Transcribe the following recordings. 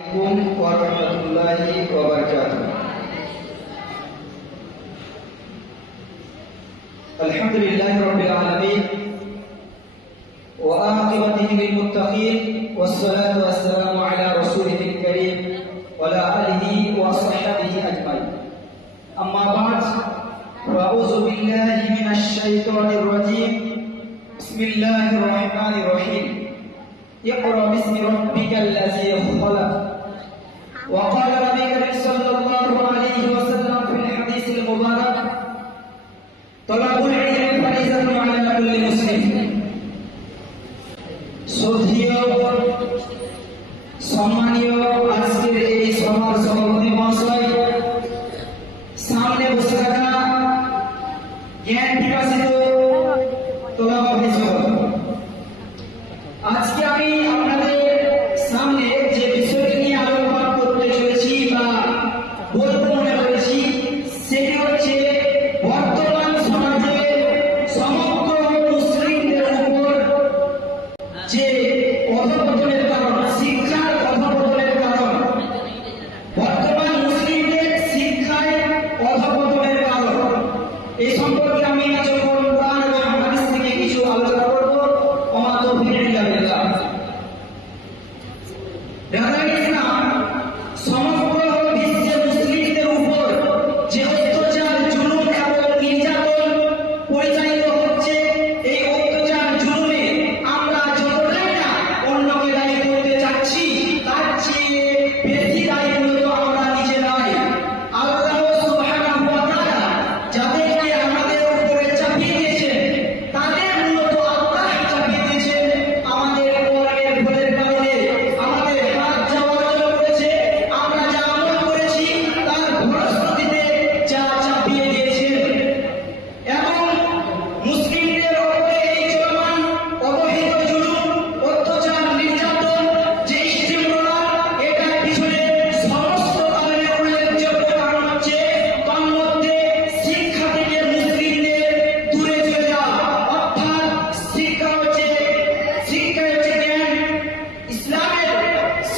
عليكم ورحمة الله وبركاته. الحمد لله رب العالمين وآخرته للمتقين والصلاة والسلام على رسوله الكريم وعلى آله وصحبه أجمعين. أما بعد فأعوذ بالله من الشيطان الرجيم. بسم الله الرحمن الرحيم. اقرأ باسم ربك الذي خلق. وقال نبينا صلى الله عليه وسلم في الحديث المبارك طلب العلم فريضة على كل مسلم শ্রদ্ধেয় সম্মানীয় আজকের এই সভার সভাপতি মহাশয় সামনে বসে থাকা জ্ঞান বিকাশিত তোলা অভিযোগ আজকে আমি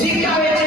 Chica